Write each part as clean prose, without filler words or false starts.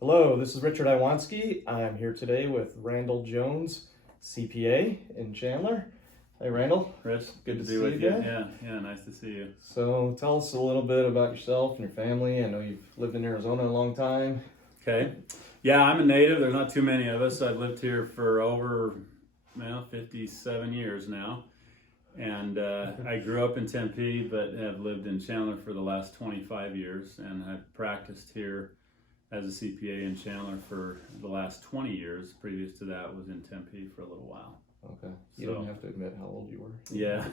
Hello, this is Richard Iwanski. I'm here today with Randall Jones, CPA in Chandler. Hey, Randall. Rich, good to see be with you you. again. Yeah, nice to see you. So tell us a little bit about yourself and your family. I know you've lived in Arizona a long time. Okay. Yeah, I'm a native. There's not too many of us. I've lived here for over 57 years now. And I grew up in Tempe, but have lived in Chandler for the last 25 years. And I've practiced here as a CPA in Chandler for the last 20 years. Previous to that was in Tempe for a little while. Okay. You don't have to admit how old you were. Yeah.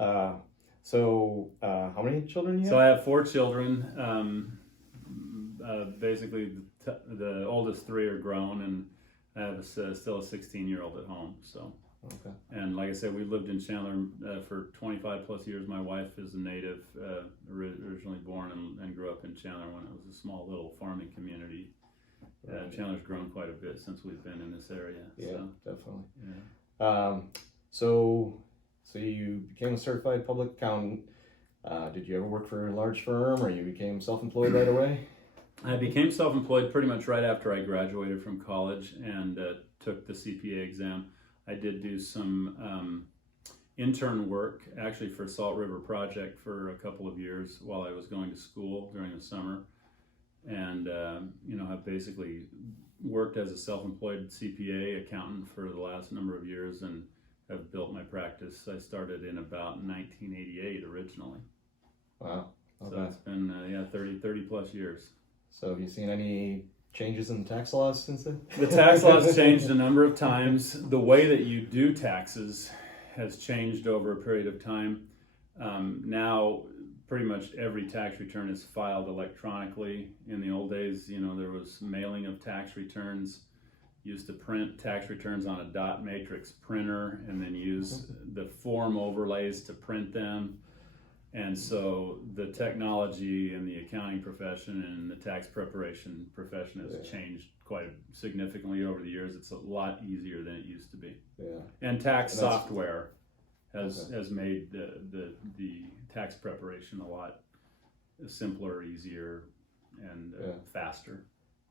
How many children you have? So I have 4 children. Basically, the oldest 3 are grown, and I have still a 16-year-old at home. So, okay. And like I said, we lived in Chandler for 25 plus years. My wife is a native, originally born and grew up in Chandler when it was a small little farming community. Right. Chandler's grown quite a bit since we've been in this area. Yeah, so, definitely. Yeah. So you became a certified public accountant. Did you ever work for a large firm, or you became self-employed right away? I became self-employed pretty much right after I graduated from college and took the CPA exam. I did do some intern work actually for Salt River Project for a couple of years while I was going to school during the summer, and I've basically worked as a self-employed CPA accountant for the last number of years and have built my practice. I started in about 1988 originally. Wow. Okay. So it's been 30 plus years. So have you seen any changes in tax laws since then? The tax laws changed a number of times. The way that you do taxes has changed over a period of time. Now, pretty much every tax return is filed electronically. In the old days, there was mailing of tax returns. Used to print tax returns on a dot matrix printer and then use the form overlays to print them. And so the technology in the accounting profession and the tax preparation profession has changed quite significantly over the years. It's a lot easier than it used to be. Yeah. And tax software has made the tax preparation a lot simpler, easier, and faster.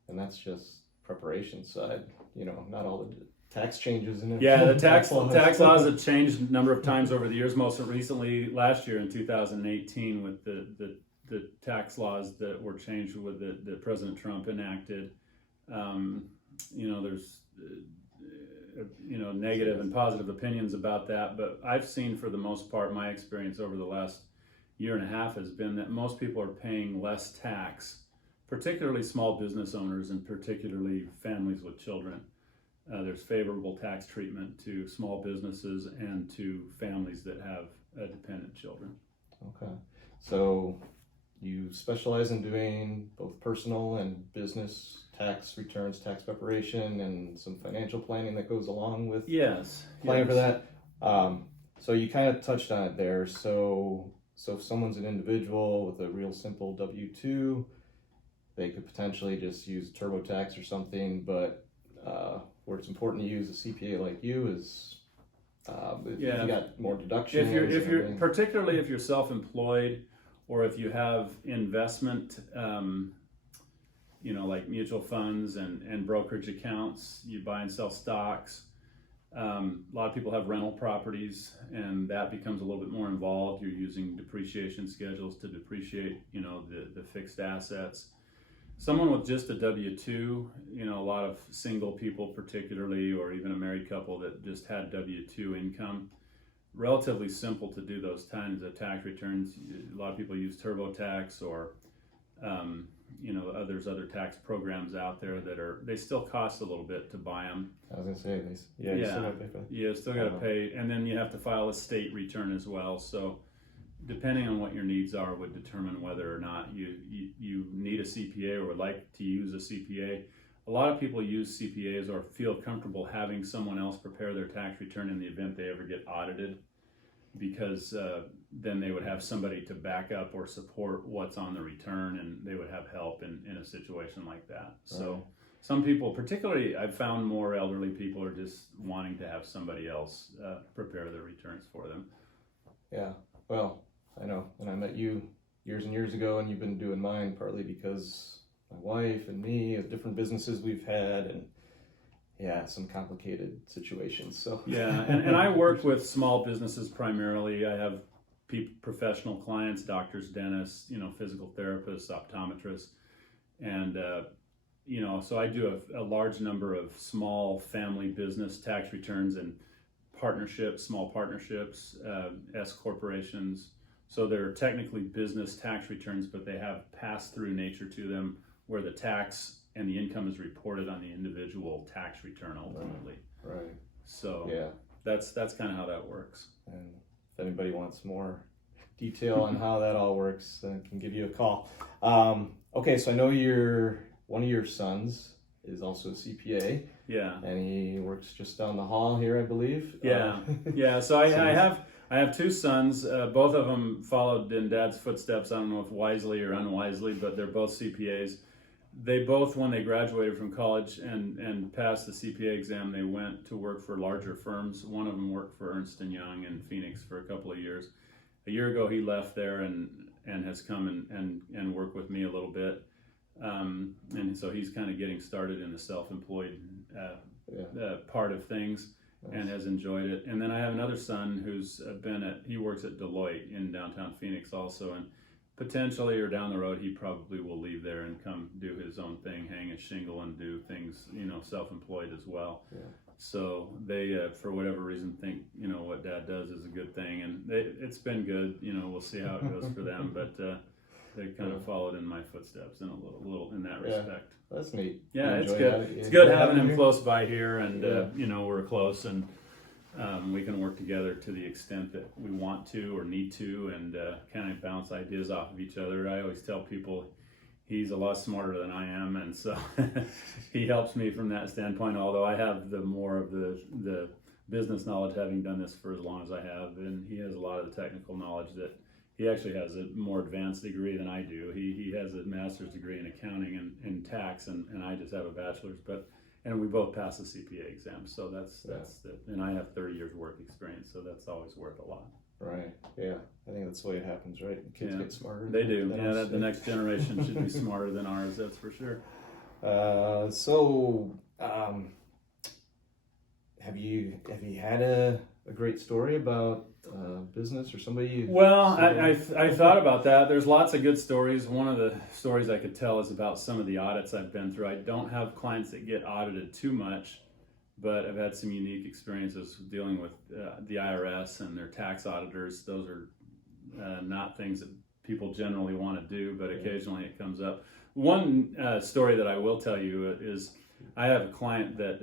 And that's just preparation side, not all the tax changes in it. Yeah, the tax laws have changed a number of times over the years. Most recently, last year in 2018, with the tax laws that were changed with that President Trump enacted. There's negative and positive opinions about that, but I've seen, for the most part, my experience over the last year and a half has been that most people are paying less tax, particularly small business owners and particularly families with children. There's favorable tax treatment to small businesses and to families that have dependent children. Okay. So you specialize in doing both personal and business tax returns, tax preparation, and some financial planning that goes along with planning for that. So you kind of touched on it there. So if someone's an individual with a real simple W-2, they could potentially just use TurboTax or something, but where it's important to use a CPA like you is if you got more deductions. If you're particularly if you're self-employed, or if you have investment, like mutual funds and brokerage accounts, you buy and sell stocks. A lot of people have rental properties, and that becomes a little bit more involved. You're using depreciation schedules to depreciate, the fixed assets. Someone with just a W-2, a lot of single people particularly, or even a married couple that just had W-2 income, relatively simple to do those kinds of tax returns. A lot of people use TurboTax or, there's other tax programs out there that they still cost a little bit to buy them. I was going to say, you still got to pay for that. Yeah, still got to pay, and then you have to file a state return as well. So depending on what your needs are would determine whether or not you need a CPA or would like to use a CPA. A lot of people use CPAs or feel comfortable having someone else prepare their tax return in the event they ever get audited, because then they would have somebody to back up or support what's on the return, and they would have help in a situation like that. So some people, particularly I've found more elderly people, are just wanting to have somebody else prepare their returns for them. Yeah, well, I know when I met you years and years ago, and you've been doing mine partly because my wife and me, of different businesses we've had, and yeah, some complicated situations. So yeah, and I work with small businesses primarily. I have professional clients, doctors, dentists, physical therapists, optometrists, and so I do a large number of small family business tax returns and partnerships, small partnerships, S corporations. So they're technically business tax returns, but they have pass-through nature to them, where the tax and the income is reported on the individual tax return ultimately. Right. So yeah, that's kind of how that works. And if anybody wants more detail on how that all works, I can give you a call. Okay, so I know one of your sons is also a CPA. Yeah. And he works just down the hall here, I believe. Yeah. Yeah. So I have two sons. Both of them followed in Dad's footsteps. I don't know if wisely or unwisely, but they're both CPAs. They both, when they graduated from college and passed the CPA exam, they went to work for larger firms. One of them worked for Ernst & Young in Phoenix for a couple of years. A year ago, he left there and has come and worked with me a little bit. And so he's kind of getting started in the self-employed part of things. Nice. And has enjoyed it. And then I have another son who's he works at Deloitte in downtown Phoenix also, and potentially or down the road he probably will leave there and come do his own thing, hang a shingle and do things, self-employed as well. Yeah. So they, for whatever reason, think, what Dad does is a good thing, and it's been good. We'll see how it goes for them, but they kind of followed in my footsteps in a little in that respect. That's neat. Yeah, it's good. It's good having him close by here, and we're close, and we can work together to the extent that we want to or need to, and kind of bounce ideas off of each other. I always tell people he's a lot smarter than I am, and so he helps me from that standpoint. Although I have the more of the business knowledge, having done this for as long as I have, and he has a lot of the technical knowledge that. He actually has a more advanced degree than I do. He has a master's degree in accounting and tax, and I just have a bachelor's. And we both passed the CPA exam, so that's and I have 30 years work experience, so that's always worth a lot. Right. Yeah. I think that's the way it happens, right? The kids get smarter. They do. The next generation should be smarter than ours. That's for sure. Have you had a great story about business or somebody? Well, I thought about that. There's lots of good stories. One of the stories I could tell is about some of the audits I've been through. I don't have clients that get audited too much, but I've had some unique experiences dealing with the IRS and their tax auditors. Those are not things that people generally want to do, but occasionally it comes up. One story that I will tell you is I have a client that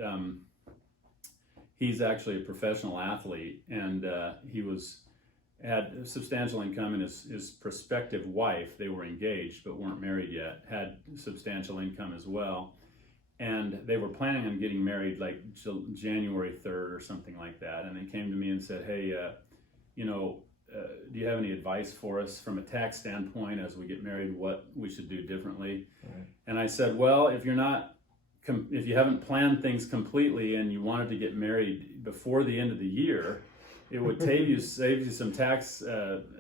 he's actually a professional athlete, and he had substantial income, and his prospective wife, they were engaged but weren't married yet, had substantial income as well. And they were planning on getting married like January 3rd or something like that. And they came to me and said, hey, do you have any advice for us from a tax standpoint as we get married, what we should do differently? Right. And I said, well, if you haven't planned things completely and you wanted to get married before the end of the year, it would save you some tax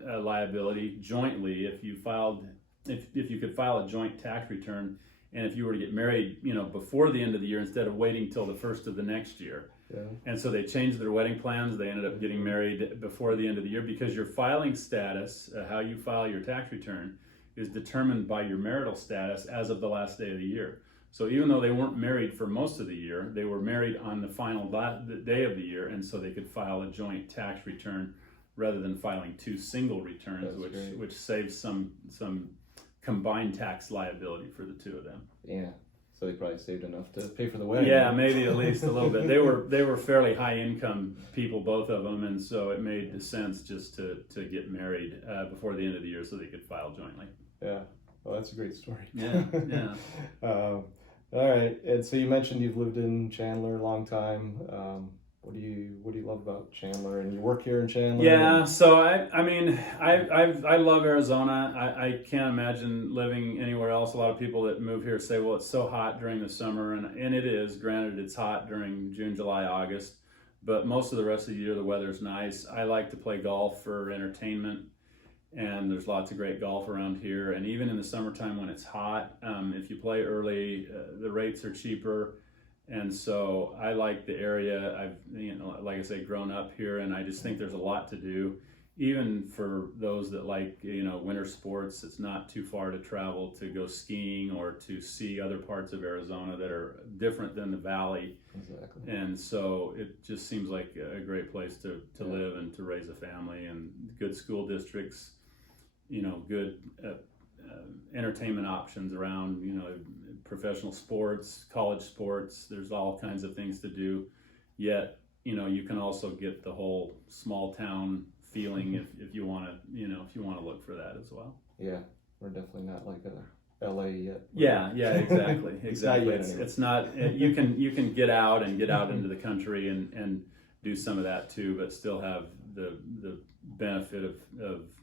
liability jointly if you could file a joint tax return, and if you were to get married, before the end of the year instead of waiting till the first of the next year. Yeah. And so they changed their wedding plans. They ended up getting married before the end of the year because your filing status, how you file your tax return, is determined by your marital status as of the last day of the year. So even though they weren't married for most of the year, they were married on the final day of the year, and so they could file a joint tax return rather than filing two single returns, which saves some combined tax liability for the two of them. Yeah, so they probably saved enough to pay for the wedding. Yeah, maybe at least a little bit. They were fairly high income people, both of them, and so it made sense just to get married before the end of the year so they could file jointly. Yeah, well, that's a great story. Yeah, yeah. All right, and so you mentioned you've lived in Chandler a long time. What do you love about Chandler? And you work here in Chandler? Yeah, so I love Arizona. I can't imagine living anywhere else. A lot of people that move here say, well, it's so hot during the summer, and it is. Granted, it's hot during June, July, August, but most of the rest of the year the weather's nice. I like to play golf for entertainment, and there's lots of great golf around here. And even in the summertime when it's hot, if you play early, the rates are cheaper. And so I like the area. I've, like I say, grown up here, and I just think there's a lot to do. Even for those that like, winter sports, it's not too far to travel to go skiing or to see other parts of Arizona that are different than the valley. Exactly. And so it just seems like a great place to live and to raise a family, and good school districts, good entertainment options around, professional sports, college sports. There's all kinds of things to do. Yet, you can also get the whole small town feeling if you want to look for that as well. Yeah, we're definitely not like a LA yet. Yeah, exactly. Exactly. It's not, you can get out into the country and do some of that too, but still have the benefit of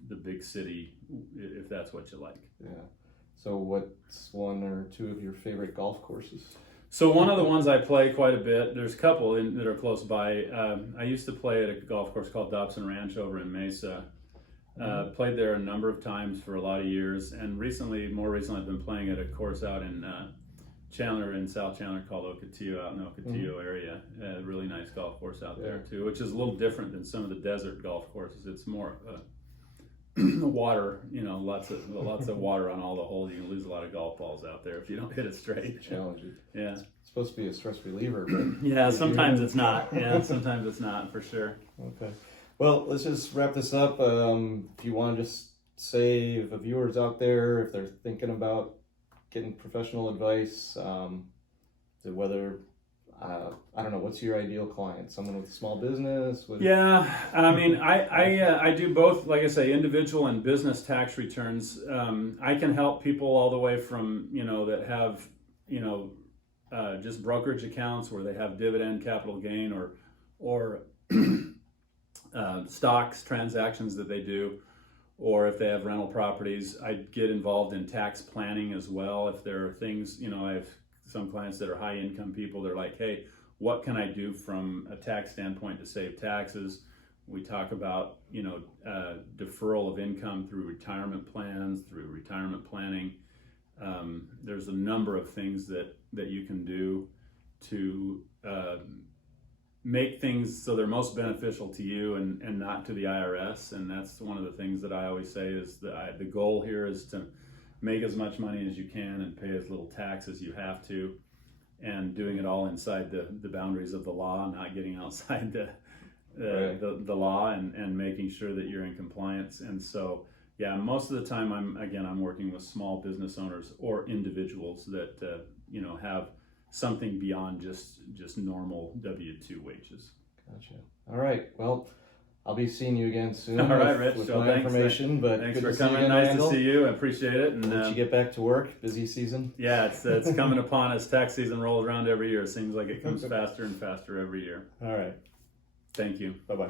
the big city if that's what you like. Yeah. So what's one or two of your favorite golf courses? So one of the ones I play quite a bit, there's a couple that are close by. I used to play at a golf course called Dobson Ranch over in Mesa. Played there a number of times for a lot of years, and more recently I've been playing at a course out in Chandler, in South Chandler, called Ocotillo, out in the Ocotillo area. A really nice golf course out there too, which is a little different than some of the desert golf courses. It's more water, lots of water on all the holes. You can lose a lot of golf balls out there if you don't hit it straight. It's challenging. Yeah. It's supposed to be a stress reliever, but yeah, sometimes it's not. Yeah, sometimes it's not, for sure. Okay. Well, let's just wrap this up. If you want to just say, if the viewers out there, if they're thinking about getting professional advice, whether I don't know, what's your ideal client? Someone with a small business? Yeah, I mean, I do both, like I say, individual and business tax returns. I can help people all the way from, that have, just brokerage accounts where they have dividend, capital gain, or stocks transactions that they do, or if they have rental properties. I get involved in tax planning as well. If there are things, I have some clients that are high income people. They're like, hey, what can I do from a tax standpoint to save taxes? We talk about, deferral of income through retirement plans, through retirement planning. There's a number of things that you can do to make things so they're most beneficial to you and not to the IRS. And that's one of the things that I always say is the goal here is to make as much money as you can and pay as little tax as you have to, and doing it all inside the boundaries of the law, not getting outside the law, and making sure that you're in compliance. And so, yeah, most of the time I'm working with small business owners or individuals that have something beyond just normal W-2 wages. Gotcha. All right. Well, I'll be seeing you again soon. All right, Rich. With so my thanks, information. But thanks good for to see you coming. again, Nice Randall. to see you. I appreciate it. And Once you get back to work, busy season. Yeah, it's coming upon us. Tax season rolls around every year. It seems like it comes faster and faster every year. All right. Thank you. Bye-bye.